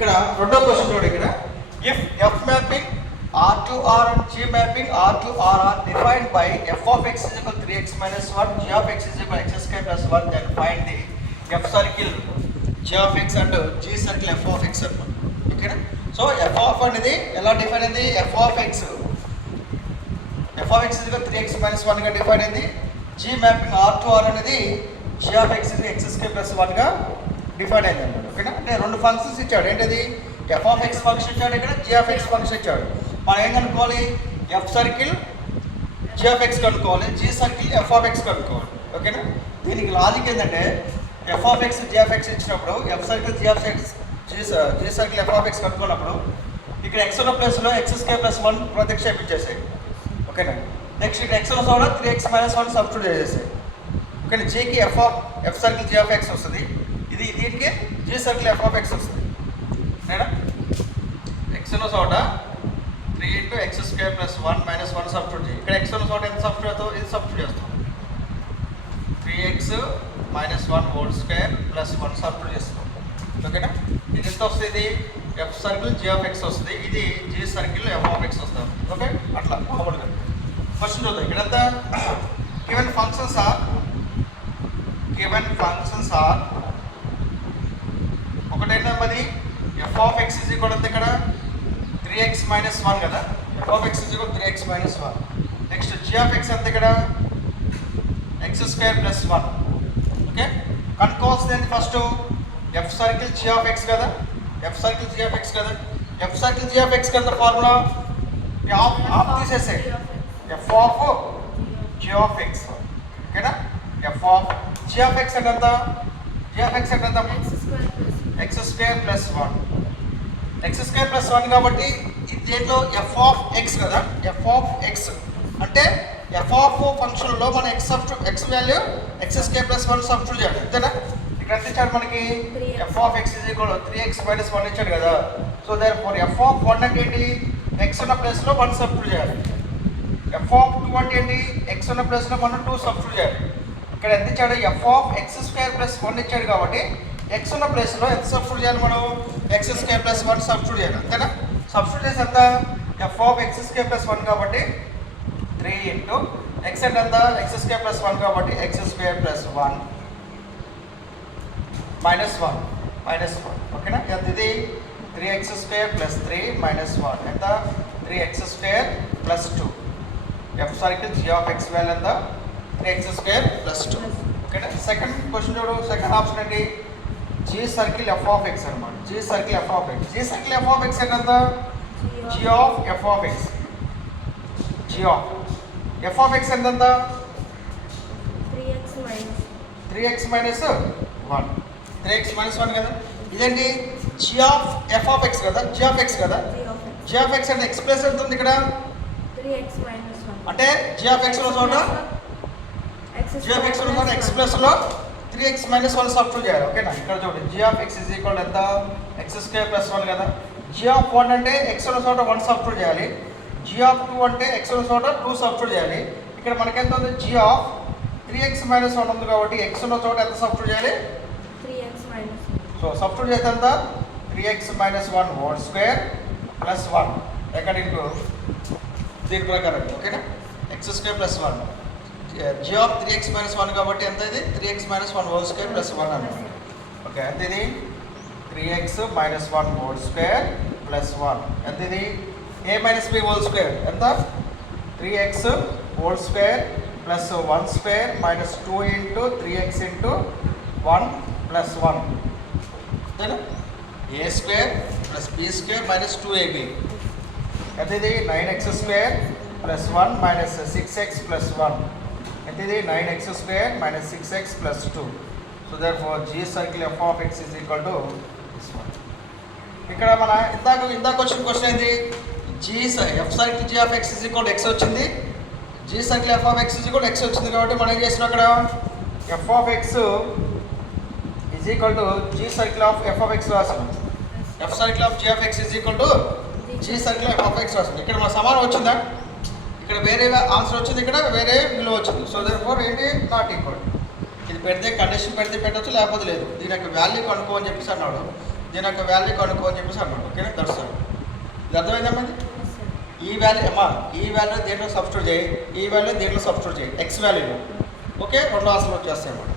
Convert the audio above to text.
ఇక్కడ రెండో క్వశ్చన్ చూడండి. ఇక్కడ if F mapping R to R and G mapping R to R are defined by f of x is equal to 3x minus 1, g of x is equal to x square plus 1, then find the f circle g of x and g circle f of x అన్నమాట. ఓకేనా? So f of అనేది ఎలా define అయింది? f of x is equal to 3x minus 1 గా define అయింది. g mapping R to R అనేది g of x is x square plus 1 గా define అయింది అన్నమాట. ఓకేనా? అంటే రెండు ఫంక్షన్స్ ఇచ్చాడు. ఏంటది? f of x ఫంక్షన్ ఇచ్చాడు, ఇక్కడ g of x ఫంక్షన్ ఇచ్చాడు. మనం ఏం కనుక్కోవాలి? F circle G of X కనుక్కోవాలి, G circle F of X కనుక్కోవాలి. ఓకేనా? దీనికి లాజిక్ ఏంటంటే F of X G of X ఇచ్చినప్పుడు F circle G of X G circle F of X కనుక్కున్నప్పుడు ఇక్కడ ఎక్స్ ఉన్న ప్లేస్లో ఎక్స్ స్క్వేర్ ప్లస్ 1 ప్రతిక్షేపించేసాయి. ఓకేనా? నెక్స్ట్ ఇక్కడ ఎక్స్ ఉన్న చోట 3x మైనస్ 1 సబ్స్టిట్యూట్ చేసేసాయి. ఓకేనా? జీకి F circle G of X వస్తుంది, ఇది దీనికి G circle F of X వస్తుంది. నేనా ఎక్స్ ఉన్న చోట 3 into x square plus 1 minus 1 substitute చేయి. ఇక్కడ x ఉన్న చోట ఎంత సబ్స్టిట్యూట్ అవుతావు? ఇది సబ్స్టిట్యూట్ చేస్తాం. 3x minus 1 whole square plus 1 substitute చేస్తాం. ఓకేనా? ఇది ఎంత వస్తుంది? ఇది f circle G of X వస్తుంది, ఇది g circle F of X వస్తుంది. ఓకే? అట్లా మామూలుగా క్వశ్చన్ చూద్దాం. ఇక్కడ ఎంత గివెన్ ఫంక్షన్స్ ఆర్ ఒకటైనా మరి F of x is equal ఇక్కడ 3x minus 1 కదా, f of x is equal to 3x minus 1. Next g of x ఎంత ఇక్కడ? x square plus 1. ఓకే? కనుక్కోవాల్సింది first f circle g of x కదా, f circle g of x కదా, f circle g of x కదా formula of తీసేసే f of g of x. ఓకేనా? f of g of x అంటే ఎంత? g of x అంటే ఎంత? x square plus 1. X square plus 1 కాబట్టి ఇది దేంట్లో ఎఫ్ ఆఫ్ ఎక్స్ కదా, ఎఫ్ ఆఫ్ ఎక్స్ అంటే ఎఫ్ ఆఫ్ ఫంక్షన్లో మన x value x square plus 1 substitute చేయాలి. అంతేనా? ఇక్కడ ఎంత ఇచ్చాడు మనకి? F of x is equal 3x minus 1 ఇచ్చాడు కదా. So therefore f of 1 అంటే ఏంటి? ఎక్స్ ఉన్న ప్లేస్లో 1 సబ్స్టిట్యూట్ చేయాలి. ఎఫ్ ఆఫ్ 2 అంటే ఏంటి? ఎక్స్ ఉన్న ప్లేస్లో మనం 2 సబ్స్టిట్యూట్ చేయాలి. ఇక్కడ ఎంత ఇచ్చాడు? F of X square plus 1 ఇచ్చాడు కాబట్టి ఎక్స్ ఉన్న ప్లేస్లో ఎంత సబ్స్టిట్యూట్ చేయాలి? మనం ఎక్స్ స్క్వేర్ ప్లస్ 1 సబ్స్టిట్యూట్ చేయాలి. అంతేనా? సబ్స్టిట్యూట్ చేసి ఎంత? F of X square plus 1 కాబట్టి 3 ఇంటూ ఎక్స్ అంటే ఎంత? ఎక్స్ స్క్వేర్ ప్లస్ 1 కాబట్టి ఎక్స్ స్క్వేర్ ప్లస్ 1 మైనస్ 1. ఓకేనా? ఎంత ఇది? 3x స్క్వేర్ ప్లస్ 3 మైనస్ 1 ఎంత? 3x square plus 2. F circle G of x value ఎంత? 3x square plus 2. ఓకేనా? సెకండ్ క్వశ్చన్ చూడు. సెకండ్ ఆప్షన్ ఏంటి? G circle F of x అనమాట. G circle F of X. G circle F of x ఎంత? G of f of X. G of f of x ఎంత? 3x minus 1. 3x minus 1 కదా. ఇదేంటి? G of f of x కదా, g of x కదా. G of x అంటే X plus ఎంత ఉంది ఇక్కడ? 3x minus 1. అంటే జీ ఆఫ్ ఎక్స్లో చోట జీ ఆఫ్ ఎక్స్లో చోట ఎక్స్ ప్లస్లో 3x మైనస్ 1 సబ్స్టిట్యూట్ చేయాలి. ఓకేనా? ఇక్కడ చూడండి g of x is equal ఎంత? ఎక్స్ స్క్వేర్ ప్లస్ 1 కదా. జీ ఆఫ్ 1 అంటే ఎక్స్ ఉన్న చోట 1 సబ్స్టిట్యూట్ చేయాలి. జీ ఆఫ్ 2 అంటే ఎక్స్ ఉన్న చోట 2 సబ్స్టిట్యూట్ చేయాలి. ఇక్కడ మనకెంత ఉంది? జీ ఆఫ్ 3x మైనస్ 1 ఉంది కాబట్టి ఎక్స్ ఉన్న చోట ఎంత సబ్స్టిట్యూట్ చేయాలి? 3x minus 1. సో సబ్స్టిట్యూట్ చేస్తే ఎంత? 3x minus 1 whole square plus 1 according to దీని ప్రకారం. ఓకేనా? X square plus 1 g of 3x minus 1 కాబట్టి ఎంత? ఇది 3x minus 1 whole square plus 1 అన్నమాట. ఓకే, ఎంత ఇది? 3x minus 1 whole square plus 1 ఎంత? ఇది a minus b whole square ఎంత? 3x whole square plus 1 square minus 2 into 3x into 1 plus 1 అంతేనా? a square plus b square minus 2ab ఎంత? ఇది 9x square plus 1 minus 6x plus 1 ఎంత? ఇది 9x square minus 6x plus 2. So therefore g circle F of x is equal to this one. ఇక్కడ మన ఇందాక వచ్చిన question ఏంటి? G f circle G of x is equal to x వచ్చింది, g circle F of x is equal to x వచ్చింది కాబట్టి మనం ఏం చేసినాం అక్కడ? F of x is equal to g circle of f of x రాసాం. F circle of G of x is equal to g circle F of x రాసాం. ఇక్కడ మన సమానం వచ్చిందా? ఇక్కడ వేరే ఆన్సర్ వచ్చింది, ఇక్కడ వేరే విలువ వచ్చింది. సో దేర్ఫోర్ ఏంటి? Not equal. ఇది పెడితే కండిషన్ పెడితే పెట్టచ్చు, లేకపోతే లేదు. దీని యొక్క వాల్యూ కనుక్కో అని చెప్పేసి అన్నాడు. దీని యొక్క వాల్యూ కనుక్కో అని చెప్పేసి అన్నాడు. ఓకేనా దట్స్ ఆల్. ఇది అర్థమైందమ్మా? ఇది Yes, sir. ఈ వాల్యూ అమ్మా, ఈ వాల్యూ దేంట్లో సబ్స్టిట్యూట్ చేయి, ఈ వాల్యూ దేంట్లో సబ్స్టిట్యూట్ చేయి, ఎక్స్ వాల్యూలో. ఓకే, రెండు ఆన్సర్లు వచ్చేస్తాయి అన్నమాట.